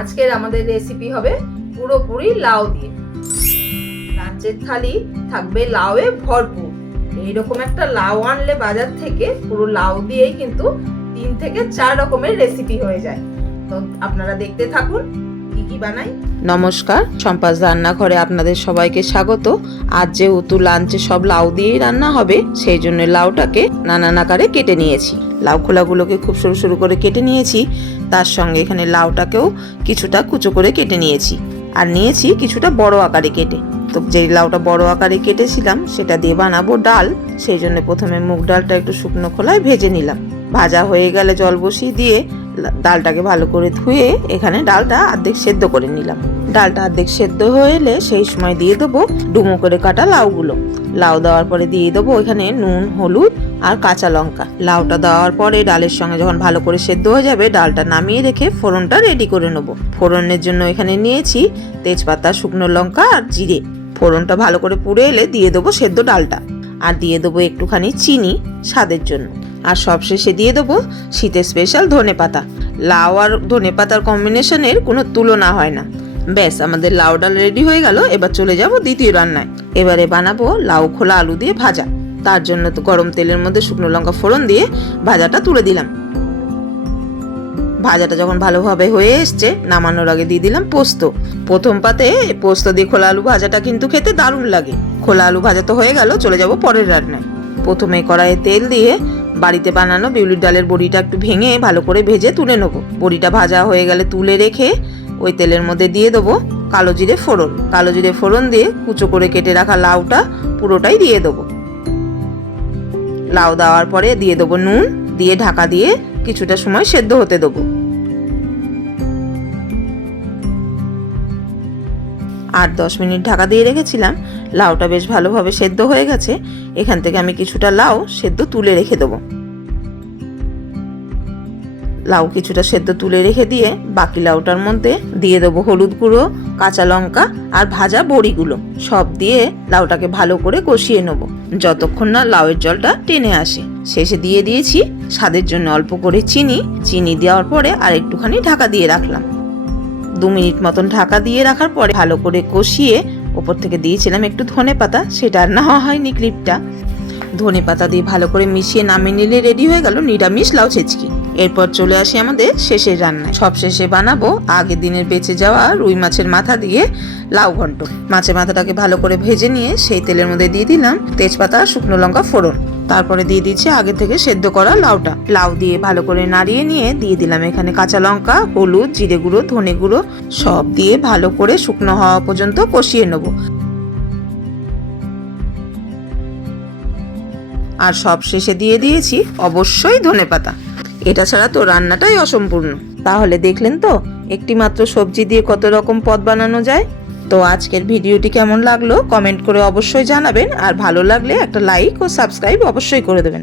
আজকের আমাদের রেসিপি হবে পুরোপুরি লাউ দিয়ে। লাঞ্চের থালি থাকবে লাউয়ে ভরপুর। এইরকম একটা লাউ আনলে বাজার থেকে পুরো লাউ দিয়েই কিন্তু 3 থেকে 4 রকমের রেসিপি হয়ে যায়। তো আপনারা দেখতে থাকুন কি কি বানাই। নমস্কার, সম্পাস রান্নাঘরে আপনাদের সবাইকে স্বাগত। আজ যেহেতু লাঞ্চে সব লাউ দিয়েই রান্না হবে, সেই জন্য লাউটাকে নানান আকারে কেটে নিয়েছি। লাউ খোলাগুলোকে খুব সরু সরু করে কেটে নিয়েছি। তার সঙ্গে এখানে লাউটাকেও কিছুটা কুচো করে কেটে নিয়েছি, আর নিয়েছি কিছুটা বড় আকারে কেটে। তো যেই লাউটা বড় আকারে কেটেছিলাম সেটা দিয়ে বানাবো ডাল। সেই জন্য প্রথমে মুগ ডালটা একটু শুকনো খোলায় ভেজে নিলাম। ভাজা হয়ে গেলে জল বসিয়ে দিয়ে ডালটাকে ভালো করে ধুয়ে এখানে ডালটা অর্ধেক সেদ্ধ করে নিলাম। ডালটা অর্ধেক সেদ্ধ হয়ে এলে সেই সময় দিয়ে দেবো ডুমো করে কাটা লাউগুলো। লাউ দেওয়ার পরে দিয়ে দেবো এখানে নুন, হলুদ আর কাঁচা লঙ্কা। লাউটা দেওয়ার পরে ডালের সঙ্গে যখন ভালো করে সেদ্ধ হয়ে যাবে, ডালটা নামিয়ে রেখে ফোড়নটা রেডি করে নেবো। ফোড়নের জন্য এখানে নিয়েছি তেজপাতা, শুকনো লঙ্কা আর জিরে। ফোড়নটা ভালো করে পুড়ে এলে দিয়ে দেবো সেদ্ধ ডালটা, আর দিয়ে দেবো একটুখানি চিনি স্বাদের জন্য। আর সবশেষে দিয়ে দেবো শীতের স্পেশাল ধনেপাতা। লাউ আর ধনেপাতার কম্বিনেশনের কোনো তুলনা হয় না। ব্যাস, আমাদের লাউ ডাল রেডি হয়ে গেল। এবার চলে যাব দ্বিতীয় রান্নায়। এবারে বানাবো লাউ খোলা আলু দিয়ে ভাজা। তার জন্য তো গরম তেলের মধ্যে শুকনো লঙ্কা ফোড়ন দিয়ে ভাজাটা তুলে দিলাম। ভাজাটা যখন ভালোভাবে হয়ে এসছে, নামানোর আগে দিয়ে দিলাম পোস্ত। প্রথম পাতে পোস্ত দিয়ে খোলা আলু ভাজাটা কিন্তু খেতে দারুণ লাগে। খোলা আলু ভাজা তো হয়ে গেল, চলে যাব পরের রান্নায়। প্রথমে কড়াইয়ে তেল দিয়ে বাড়িতে বানানো বিউলির ডালের বড়িটা একটু ভেঙে ভালো করে ভেজে তুলে নেবো। বড়িটা ভাজা হয়ে গেলে তুলে রেখে ওই তেলের মধ্যে দিয়ে দেবো কালো জিরে ফোড়ন। কালো জিরে ফোড়ন দিয়ে কুচো করে কেটে রাখা লাউটা পুরোটাই দিয়ে দেবো। লাউ দেওয়ার পরে দিয়ে দেবো নুন, দিয়ে ঢাকা দিয়ে কিছুটা সময় সেদ্ধ হতে দেবো। 8-10 মিনিট ঢাকা দিয়ে রেখেছিলাম। লাউটা বেশ ভালোভাবে সেদ্ধ হয়ে গেছে। এখান থেকে আমি কিছুটা লাউ সেদ্ধ তুলে রেখে দেবো। লাউ কিছুটা সেদ্ধ তুলে রেখে দিয়ে বাকি লাউটার মধ্যে দিয়ে দেবো হলুদ গুঁড়ো, কাঁচা লঙ্কা আর ভাজা বড়িগুলো। সব দিয়ে লাউটাকে ভালো করে কষিয়ে নেব যতক্ষণ না লাউয়ের জলটা টেনে আসে। শেষে দিয়ে দিয়েছি স্বাদের জন্য অল্প করে চিনি দেওয়ার পরে আর একটুখানি ঢাকা দিয়ে রাখলাম। 2 মিনিট মতন ঢাকা দিয়ে রাখার পরে ভালো করে কষিয়ে ওপর থেকে দিয়েছিলাম একটু ধনেপাতা। সেটা আর নেওয়া হয়নি ক্লিপটা। ধনেপাতা দিয়ে ভালো করে মিশিয়ে নামিয়ে নিলে রেডি হয়ে গেল নিরামিষ লাউ ছেচকি। এরপর চলে আসি আমাদের শেষের রান্নায়। সব শেষে বানাবো আগের দিনের বেঁচে যাওয়া রুই মাছের মাথা দিয়ে লাউ ঘন্ট। মাছের মাথাটাকে ভালো করে ভেজে নিয়ে সেই তেলের মধ্যে দিয়ে দিলাম তেজপাতা, শুকনো লঙ্কা ফোড়ন। তারপরে দিয়ে দিচ্ছি আগে থেকে সেদ্ধ করা লাউটা। লাউ দিয়ে ভালো করে নাড়িয়ে নিয়ে দিয়ে দিলাম এখানে কাঁচা লঙ্কা, হলুদ, জিরে গুঁড়ো, ধনে গুঁড়ো সব দিয়ে ভালো করে শুকনো হওয়া পর্যন্ত কষিয়ে নেবো। আর সব শেষে দিয়ে দিয়েছি অবশ্যই ধনেপাতা। এটা ছাড়া তো রান্নাটাই অসম্পূর্ণ। তাহলে দেখলেন তো একটি মাত্র সবজি দিয়ে কত রকম পদ বানানো যায়। তো আজকের ভিডিওটি কেমন লাগলো কমেন্ট করে অবশ্যই জানাবেন, আর ভালো লাগলে একটা লাইক ও সাবস্ক্রাইব অবশ্যই করে দেবেন।